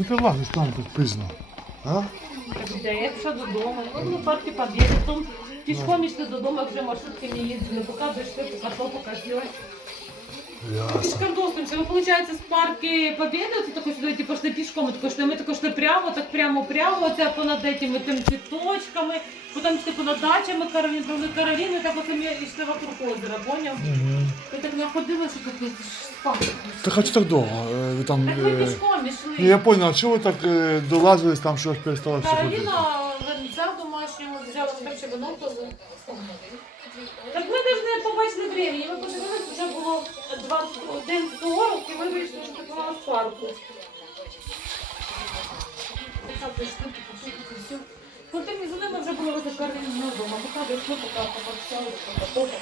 Ти ти лазиш там так пізно. А? Де я пішла додому, ну ну парки парку там пішком йшли додому, вже маршрутки не їздили, поки дійшли, поки то, Ясно. Шкардоснимся. Ми, виходить, з парки Побєди, це тако сюди, типу, йшли пішком, ми тако йшли, ми тако йшли прямо, так прямо-прямо, оце понад этими тим цвіточками, потім йшли понад дачами Каролін, були Кароліни, так оце ми йшли вокруг озера, поняв? Угу. Ми так находили, що таке спати. Так а чого так довго? Е, Ви там. Так ми е, пішком йшли. Ні, я зрозумів, а чого ви так е, долазились там, що перестало все ходити? Кароліна домашнього, так, щоб воно. Так ми навіть не побачили времени, ми подивилися, вже було 21.40 і ми вийшли вже такого парку. Так, прийшли, покупили. Потім за ними вже було Кароліна вдома. Поки що поки побачали, поки то, поки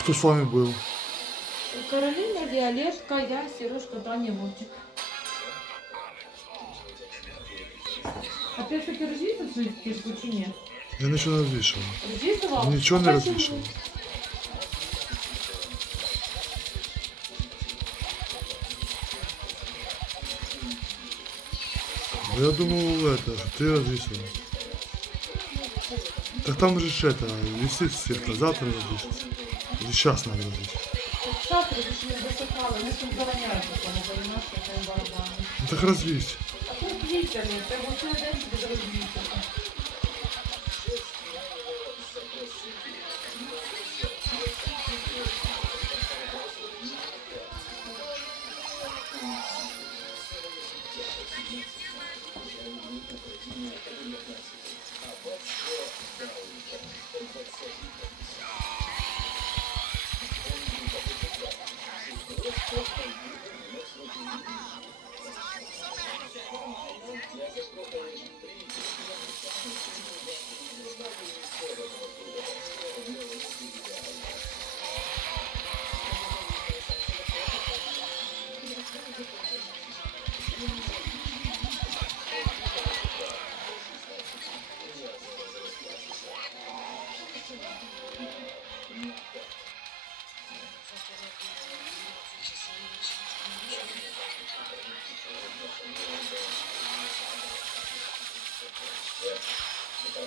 все. А хто з вами був? Кароліна, Віолетка, я, Сережка, Таня, Вовчик. А ти що ти розвісив свою кішку чи ні? Я нічого не розвішав. Розвісував? Нічого не А чому? розвішав. Я думал, это, что ты развесила. Так там же ж это, висит стирка, завтра развесится. Сейчас надо ж не засихали, ми там заваняємо тому полінашку, тому барабану. Ну так развесь. А тут вітер, це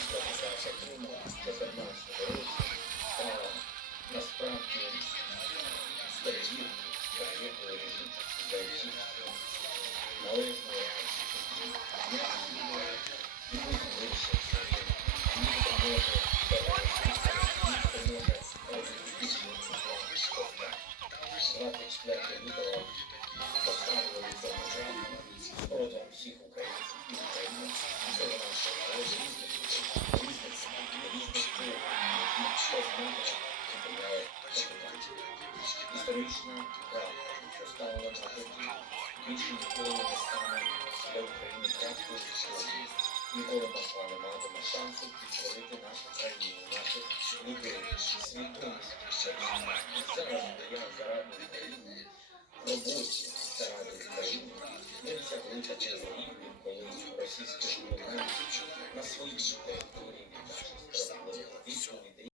буде розвісити. Історична більше ніколи не стане для України краткою сьогодні. Ніколи Москва не матиме шансу підтворити нашу країну, наших людей, свідомість. Зараз я заради України, роботі заради України, не досягли такого рівня, коли російські журналісти на своїй території